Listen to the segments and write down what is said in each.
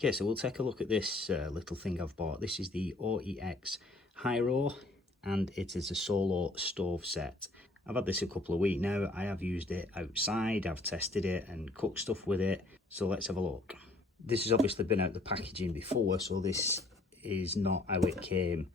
Okay, so we'll take a look at this little thing I've bought. This is the OEX Heiro, and it is a solo stove set. I've had this a couple of weeks now. I have used it outside, I've tested it and cooked stuff with it. So let's have a look. This has obviously been out the packaging before, so this is not how it came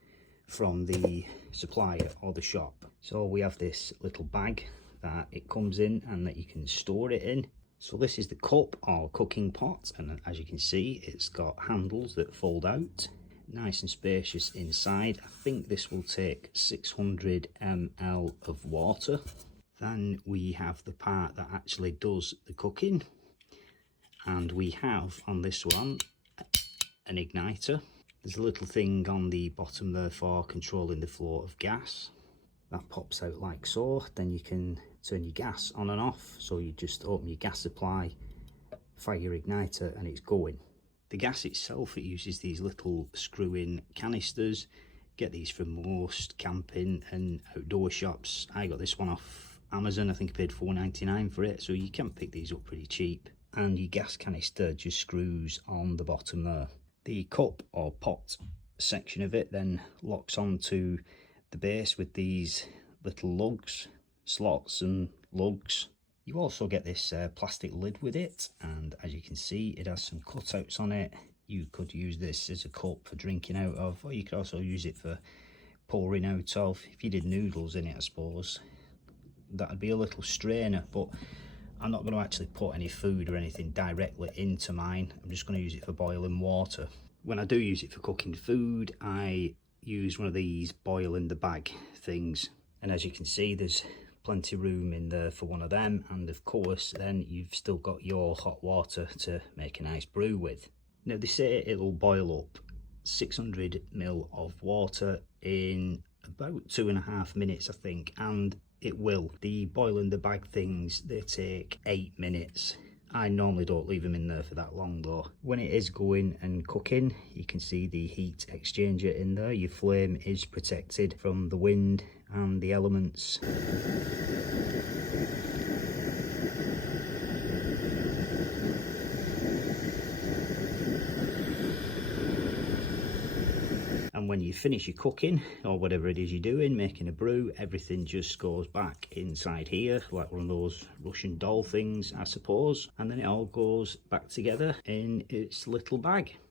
from the supplier or the shop. So we have this little bag that it comes in and that you can store it in. So this is the cup or cooking pot, and as you can see, it's got handles that fold out. Nice and spacious inside. I think this will take 600 ml of water. Then we have the part that actually does the cooking, and we have on this one an igniter. There's a little thing on the bottom there for controlling the flow of gas. That pops out like so. Then you can turn your gas on and off. So you just open your gas supply, fire your igniter, and it's going. The gas itself, it uses these little screw-in canisters. Get these from most camping and outdoor shops. I got this one off Amazon. I think I paid $4.99 for it. So you can pick these up pretty cheap. And your gas canister just screws on the bottom there. The cup or pot section of it then locks onto the base with these little lugs, slots and lugs. You also get this plastic lid with it, and as you can see, it has some cutouts on it. You could use this as a cup for drinking out of, or you could also use it for pouring out of. If you did noodles in it, I suppose that'd be a little strainer, but I'm not going to actually put any food or anything directly into mine. I'm just going to use it for boiling water. When I do use it for cooking food, I use one of these boil in the bag things, and as you can see, there's plenty of room in there for one of them, and of course then you've still got your hot water to make a nice brew with. Now they say it'll boil up 600 ml of water in about 2.5 minutes, I think, and it will. The boil in the bag things, they take 8 minutes. I normally don't leave them in there for that long though. When it is going and cooking, you can see the heat exchanger in there. Your flame is protected from the wind and the elements. And when you finish your cooking, or whatever it is you're doing, making a brew, everything just goes back inside here, like one of those Russian doll things, I suppose. And then it all goes back together in its little bag.